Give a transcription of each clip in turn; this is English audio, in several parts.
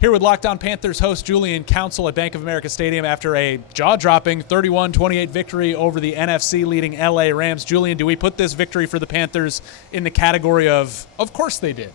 Here with Locked On Panthers host Julian Council at Bank of America Stadium after a jaw-dropping 31-28 victory over the NFC-leading LA Rams. Julian, do we put this victory for the Panthers in the category of course they did?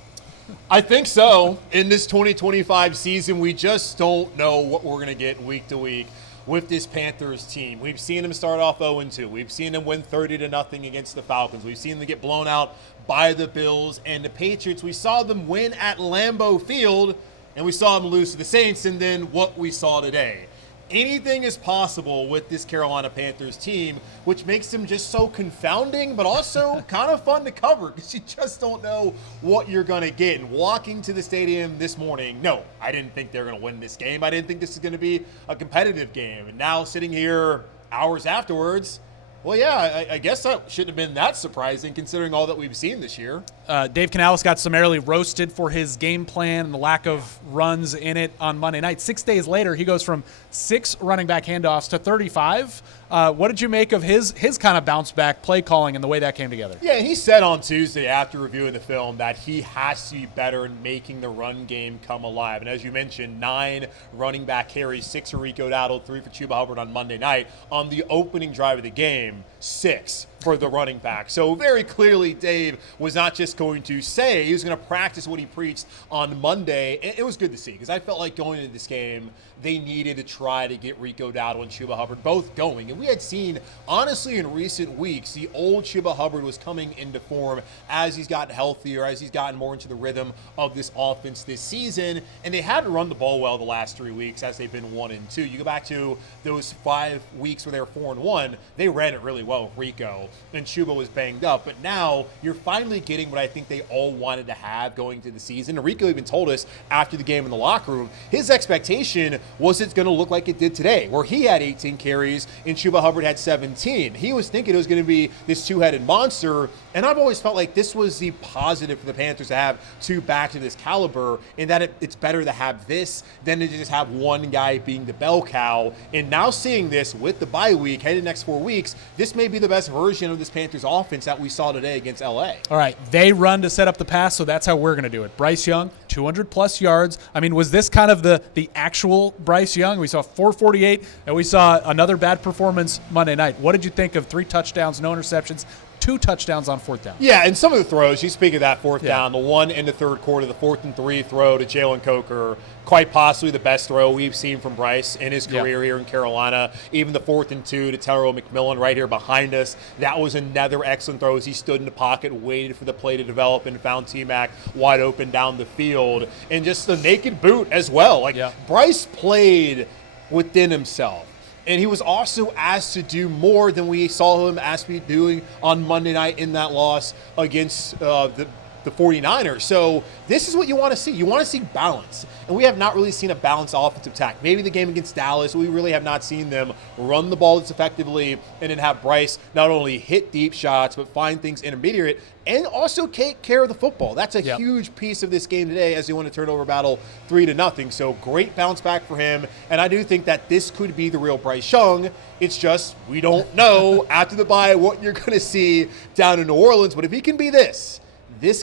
I think so. In this 2025 season, we just don't know what we're going to get week to week with this Panthers team. We've seen them start off 0-2. We've seen them win 30-0 against the Falcons. We've seen them get blown out by the Bills and the Patriots. We saw them win at Lambeau Field, and we saw them lose to the Saints, and then what we saw today. Anything is possible with this Carolina Panthers team, which makes them just so confounding, but also kind of fun to cover because you just don't know what you're going to get. And walking to the stadium this morning, no, I didn't think they were going to win this game. I didn't think this is going to be a competitive game. And now sitting here hours afterwards, well, yeah, I guess that shouldn't have been that surprising considering all that we've seen this year. Dave Canales got summarily roasted for his game plan and the lack of runs in it on Monday night. 6 days later, he goes from 6 running back handoffs to 35. What did you make of his kind of bounce back play calling and the way that came together? Yeah, he said on Tuesday after reviewing the film that he has to be better in making the run game come alive. And as you mentioned, 9 running back carries, 6 for Rico Dowdle, 3 for Chuba Hubbard on Monday night. On the opening drive of the game, 6 for the running back. So very clearly, Dave was not just going to say, he was going to practice what he preached on Monday. And it was good to see because I felt like going into this game, they needed to try to get Rico Dowdle and Chuba Hubbard both going. And we had seen, honestly, in recent weeks, the old Chuba Hubbard was coming into form as he's gotten healthier, as he's gotten more into the rhythm of this offense this season. And they hadn't run the ball well the last 3 weeks as they've been 1-2. You go back to those 5 weeks where they were 4-1, they ran it really well with Rico, and Chuba was banged up. But now you're finally getting what I think they all wanted to have going into the season. And Rico even told us after the game in the locker room, his expectation was it's going to look like it did today, where he had 18 carries and Chuba Hubbard had 17. He was thinking it was going to be this two-headed monster, and I've always felt like this was the positive for the Panthers to have 2 backs of this caliber, in that it's better to have this than to just have one guy being the bell cow. And now seeing this with the bye week, headed the next 4 weeks, this may be the best version of this Panthers offense that we saw today against LA. All right, they run to set up the pass, so that's how we're going to do it. Bryce Young, 200-plus yards. I mean, was this kind of the actual Bryce Young? We saw 448, and we saw another bad performance Monday night. What did you think of 3 touchdowns, no interceptions, 2 touchdowns on 4th down? Yeah, and some of the throws, you speak of that 4th down, the one in the 3rd quarter, the 4th and 3 throw to Jalen Coker, quite possibly the best throw we've seen from Bryce in his career here in Carolina. Even the 4th and 2 to Terrell McMillan right here behind us, that was another excellent throw as he stood in the pocket, waited for the play to develop, and found T-Mac wide open down the field. And just the naked boot as well. Bryce played within himself. And he was also asked to do more than we saw him asked to be doing on Monday night in that loss against the 49ers. So this is what you want to see. You want to see balance. And we have not really seen a balanced offensive attack. Maybe the game against Dallas, we really have not seen them run the ball as effectively and then have Bryce not only hit deep shots, but find things intermediate and also take care of the football. That's a huge piece of this game today as they won a turnover battle 3-0. So great bounce back for him. And I do think that this could be the real Bryce Young. It's just we don't know after the bye what you're going to see down in New Orleans. But if he can be this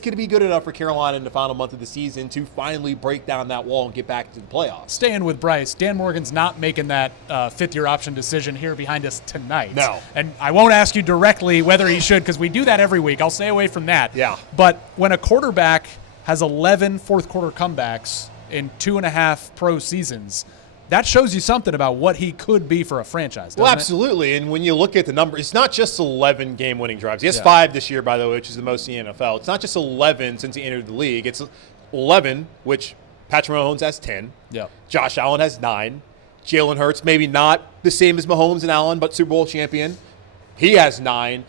could be good enough for Carolina in the final month of the season to finally break down that wall and get back to the playoffs. Staying with Bryce, Dan Morgan's not making that 5th-year option decision here behind us tonight. No. And I won't ask you directly whether he should, because we do that every week. I'll stay away from that. Yeah. But when a quarterback has 11 fourth-quarter comebacks in 2.5 pro seasons, that shows you something about what he could be for a franchise, doesn't Well, absolutely. And when you look at the number, it's not just 11 game-winning drives. He has 5 this year, by the way, which is the most in the NFL. It's not just 11 since he entered the league. It's 11, which Patrick Mahomes has 10. Yeah. Josh Allen has 9. Jalen Hurts, maybe not the same as Mahomes and Allen, but Super Bowl champion. He has 9.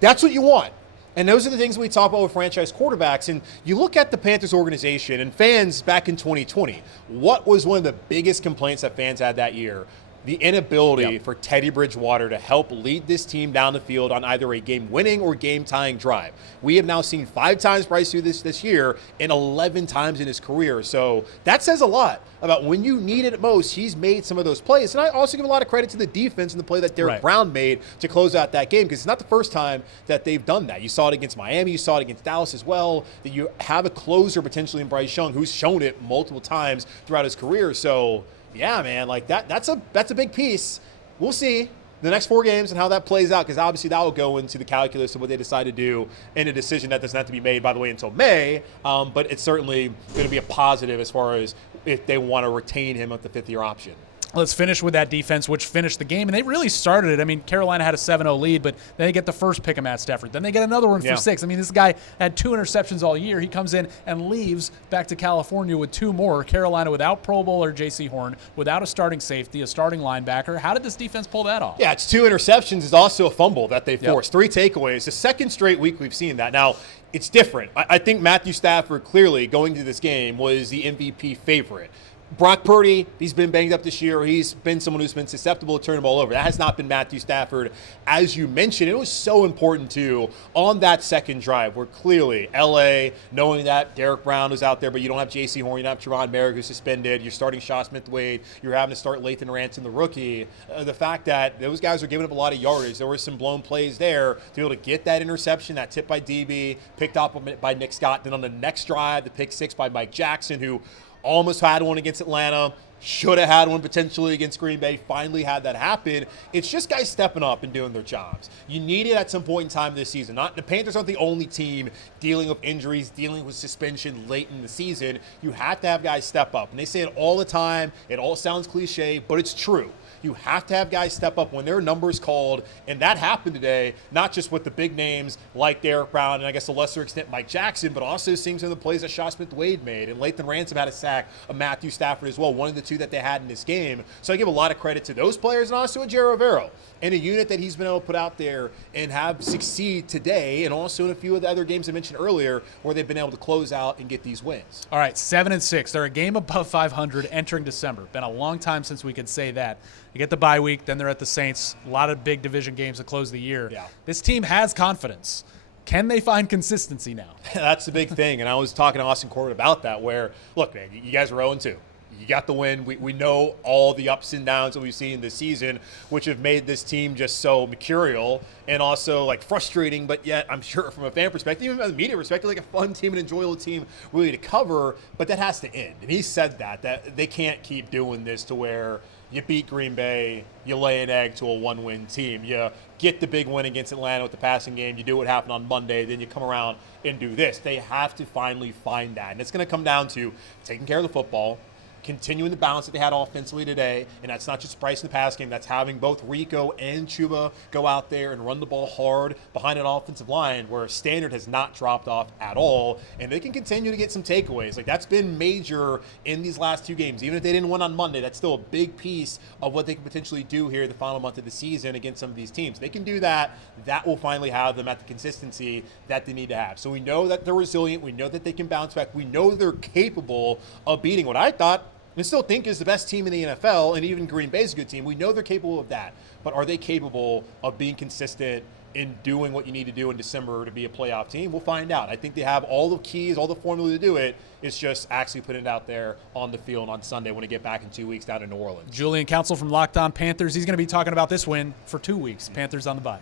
That's what you want. And those are the things we talk about with franchise quarterbacks. And you look at the Panthers organization and fans back in 2020, what was one of the biggest complaints that fans had that year? the inability Yep. for Teddy Bridgewater to help lead this team down the field on either a game-winning or game-tying drive. We have now seen 5 times Bryce do this year and 11 times in his career. So that says a lot about when you need it most, he's made some of those plays. And I also give a lot of credit to the defense and the play that Derek Brown made to close out that game, because it's not the first time that they've done that. You saw it against Miami. You saw it against Dallas as well, that you have a closer potentially in Bryce Young, who's shown it multiple times throughout his career. So yeah, man, like that's a big piece. We'll see the next 4 games and how that plays out, because obviously that will go into the calculus of what they decide to do in a decision that doesn't have to be made, by the way, until May. But it's certainly going to be a positive as far as if they want to retain him at the 5th-year option. Let's finish with that defense, which finished the game, and they really started it. I mean, Carolina had a 7-0 lead, but then they get the first pick of Matt Stafford. Then they get another one for 6. I mean, this guy had 2 interceptions all year. He comes in and leaves back to California with 2 more. Carolina without Pro Bowler J.C. Horn, without a starting safety, a starting linebacker. How did this defense pull that off? Yeah, it's 2 interceptions. It's also a fumble that they forced. 3 takeaways. The second straight week we've seen that. Now, it's different. I think Matthew Stafford clearly going to this game was the MVP favorite. Brock Purdy, he's been banged up this year. He's been someone who's been susceptible to turning the ball over. That has not been Matthew Stafford, as you mentioned. It was so important, too, on that second drive where clearly L.A., knowing that Derek Brown was out there, but you don't have J.C. Horn, you don't have Trevon Merrick, who's suspended. You're starting Shaw Smith-Wade. You're having to start Lathan Ransom, the rookie. The fact that those guys are giving up a lot of yardage. There were some blown plays there to be able to get that interception, that tip by DB, picked up by Nick Scott. Then on the next drive, the pick 6 by Mike Jackson, who almost had one against Atlanta, should have had one potentially against Green Bay, finally had that happen. It's just guys stepping up and doing their jobs. You need it at some point in time this season. The Panthers aren't the only team dealing with injuries, dealing with suspension late in the season. You have to have guys step up. And they say it all the time. It all sounds cliche, but it's true. You have to have guys step up when their number's called, and that happened today, not just with the big names like Derek Brown and I guess to a lesser extent Mike Jackson, but also seeing some of the plays that Shaw Smith-Wade made, and Lathan Ransom had a sack of Matthew Stafford as well, one of the 2 that they had in this game. So I give a lot of credit to those players and also to Jerry Rivero and a unit that he's been able to put out there and have succeed today, and also in a few of the other games I mentioned earlier where they've been able to close out and get these wins. All right, 7-6. They're a game above 500 entering December. Been a long time since we could say that. You get the bye week, then they're at the Saints. A lot of big division games to close the year. Yeah. This team has confidence. Can they find consistency now? That's the big thing, and I was talking to Austin Corbett about that, where, look, man, you guys are 0-2. You got the win. We know all the ups and downs that we've seen this season, which have made this team just so mercurial and also like frustrating, but yet I'm sure from a fan perspective, even from a media perspective, like a fun team and enjoyable team really to cover, but that has to end. And he said that they can't keep doing this to where you beat Green Bay, you lay an egg to a 1-win team. You get the big win against Atlanta with the passing game. You do what happened on Monday. Then you come around and do this. They have to finally find that. And it's going to come down to taking care of the football, continuing the balance that they had offensively today, and that's not just Bryce in the pass game, that's having both Rico and Chuba go out there and run the ball hard behind an offensive line where standard has not dropped off at all, and they can continue to get some takeaways. Like, that's been major in these last 2 games. Even if they didn't win on Monday, that's still a big piece of what they can potentially do here the final month of the season against some of these teams. They can do that. That will finally have them at the consistency that they need to have. So we know that they're resilient. We know that they can bounce back. We know they're capable of beating what I thought and still think is the best team in the NFL, and even Green Bay's a good team. We know they're capable of that, but are they capable of being consistent in doing what you need to do in December to be a playoff team? We'll find out. I think they have all the keys, all the formula to do it. It's just actually putting it out there on the field on Sunday when we get back in 2 weeks down in New Orleans. Julian Council from Locked On Panthers. He's going to be talking about this win for 2 weeks. Panthers on the bye.